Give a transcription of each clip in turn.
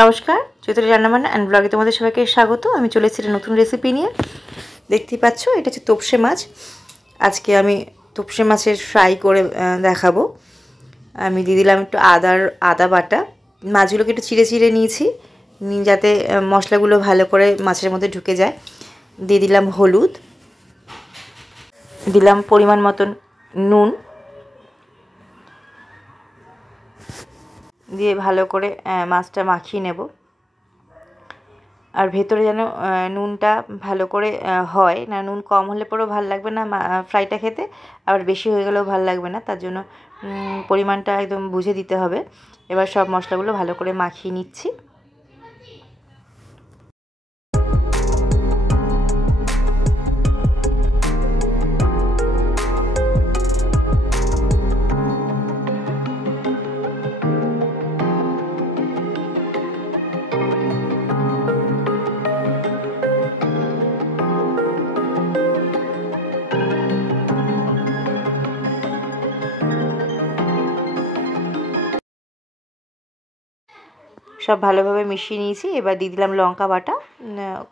নমস্কার, চৈতালি রান্নাবান্না অ্যান্ড ব্লগে তোমাদের সবাইকে স্বাগত। আমি চলে এসেছি নতুন রেসিপি নিয়ে। দেখতেই পাচ্ছ, এটা হচ্ছে তোপসে মাছ। আজকে আমি তোপসে মাছের ফ্রাই করে দেখাবো। আমি দিয়ে দিলাম একটু আদা বাটা। মাছগুলোকে একটু চিড়ে চিড়ে নিয়েছি যাতে মশলাগুলো ভালো করে মাছের মধ্যে ঢুকে যায়। দিয়ে দিলাম হলুদ, দিলাম পরিমাণ মতন নুন, দিয়ে ভালো করে মাছটা মাখিয়ে নেব। আর ভেতরে যেন নুনটা ভালো করে হয় না, নুন কম হলে পরেও ভালো লাগবে না ফ্রাইটা খেতে, আবার বেশি হয়ে গেলেও ভালো লাগবে না। তার জন্য পরিমাণটা একদম বুঝে দিতে হবে। এবার সব মশলাগুলো ভালো করে মাখিয়ে নিচ্ছি। সব ভালোভাবে মিশিয়ে নিয়েছি। এবার দিয়ে দিলাম লঙ্কা বাটা,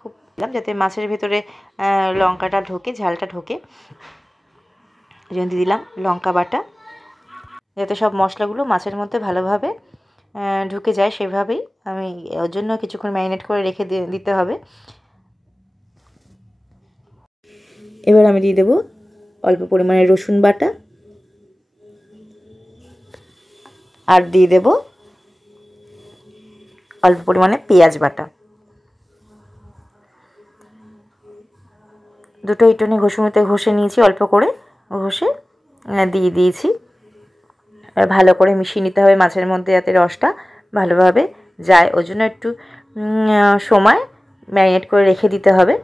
খুব দিলাম যাতে মাছের ভেতরে লঙ্কাটা ঢোকে, ঝালটা ঢোকে। এই জন্য দিয়ে দিলাম লঙ্কা বাটা, যাতে সব মশলাগুলো মাছের মধ্যে ভালোভাবে ঢুকে যায়। সেভাবেই আমি ওর জন্য কিছুক্ষণ ম্যারিনেট করে রেখে দিতে হবে। এবার আমি দিয়ে দেবো অল্প পরিমাণে রসুন বাটা, আর দিয়ে দেবো অল্প পরিমাণে পেঁয়াজ বাটা। দুটো একটুখানি ঘষুনিতে ঘষে নিয়েছি, অল্প করে ঘষে দিয়ে দিয়েছি। ভালো করে মিশিয়ে নিতে হবে মাছের মধ্যে, যাতে রসটা ভালোভাবে যায়। ওই জন্য একটু সময় ম্যারিনেট করে রেখে দিতে হবে।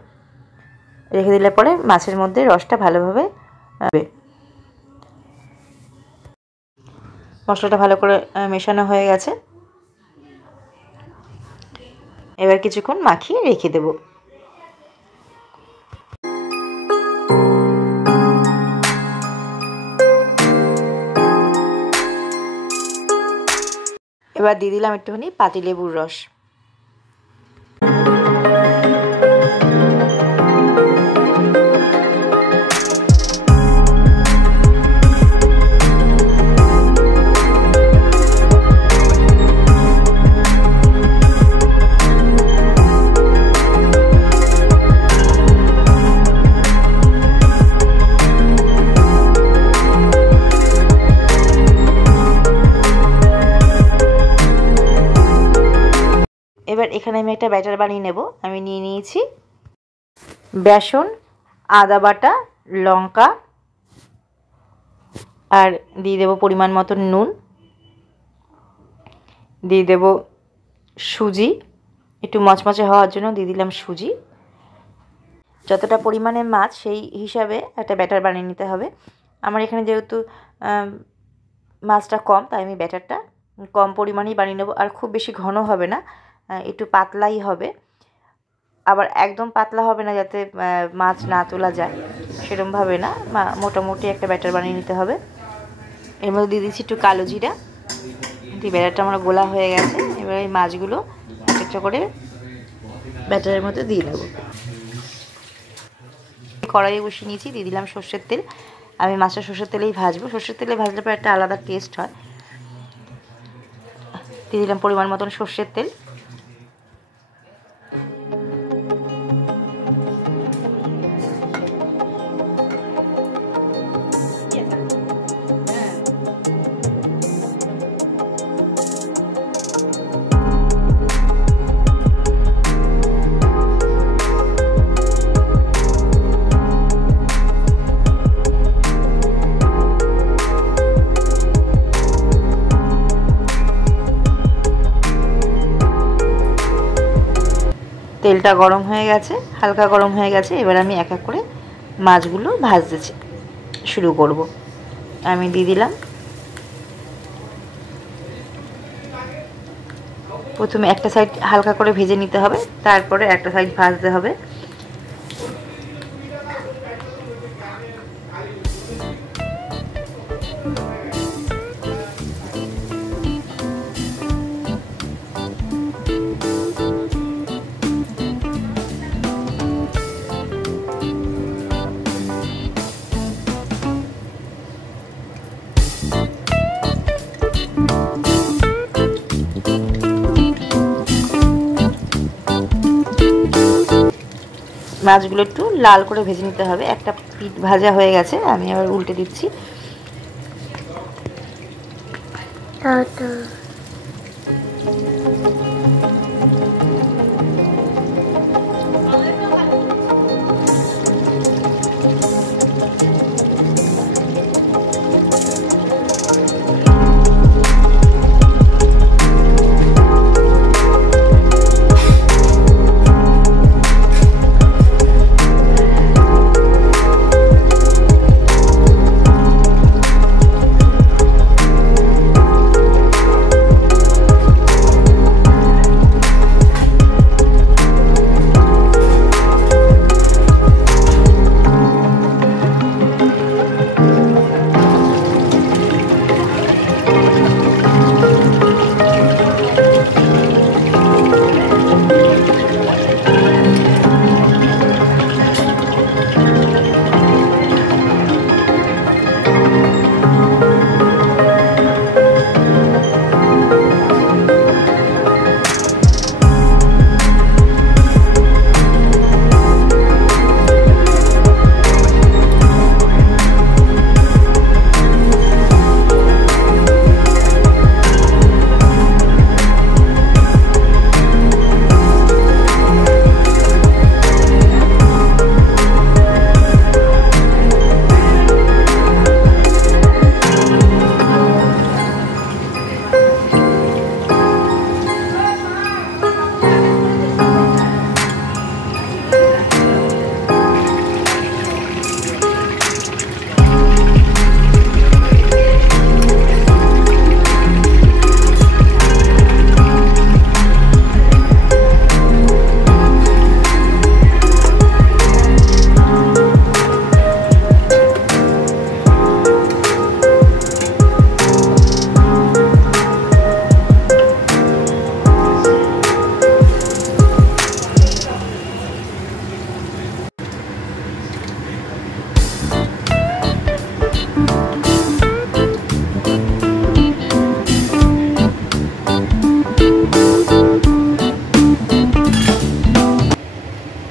রেখে দিলে পরে মাছের মধ্যে রসটা ভালোভাবে হবে। মশলাটা ভালো করে মেশানো হয়ে গেছে। এবার কিছুক্ষণ মাখিয়ে রেখে দেব। এবার দিয়ে দিলাম একটুখানি পাতিলেবুর রস। এবার এখানে আমি একটা ব্যাটার বানিয়ে নেব। আমি নিয়ে নিয়েছি বেসন, আদা বাটা, লঙ্কা, আর দিয়ে দেব পরিমাণ মতো নুন, দিয়ে দেব সুজি, একটু মচমচে হওয়ার জন্য দিয়ে দিলাম সুজি। যতটা পরিমাণে মাছ সেই হিসাবে একটা ব্যাটার বানিয়ে নিতে হবে। আমার এখানে যেহেতু মাছটা কম, তাই আমি ব্যাটারটা কম পরিমাণেই বানিয়ে নেব। আর খুব বেশি ঘন হবে না, একটু পাতলাই হবে। আবার একদম পাতলা হবে না, যাতে মাছ না তোলা যায়, সেরকমভাবে না, মোটামুটি একটা ব্যাটার বানিয়ে নিতে হবে। এর মধ্যে দিয়ে দিচ্ছি একটু কালো জিরা। দিয়ে ব্যাটারটা আমার গোলা হয়ে গেছে। এবার এই মাছগুলো একটা করে ব্যাটারের মধ্যে দিয়ে দেবো। কড়াইয়ে বসিয়ে নিয়েছি, দিয়ে দিলাম সর্ষের তেল। আমি মাছটা সর্ষের তেলেই ভাজবো। সর্ষের তেলে ভাজলে পরে একটা আলাদা টেস্ট হয়। দিয়ে দিলাম পরিমাণ মতন সর্ষের তেল। তেলটা গরম হয়ে গেছে, হালকা গরম হয়ে গেছে। এবার আমি এক এক করে মাছগুলো ভাজতে শুরু করব। আমি দিয়ে দিলাম প্রথমে একটা সাইড হালকা করে ভেজে নিতে হবে, তারপরে একটা সাইড ভাজতে হবে। মাছগুলো একটু লাল করে ভেজে নিতে হবে। একটা পিঠ ভাজা হয়ে গেছে, আমি আবার উল্টে দিচ্ছি।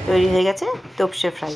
তৈরি হয়ে গেছে তোপসে ফ্রাই।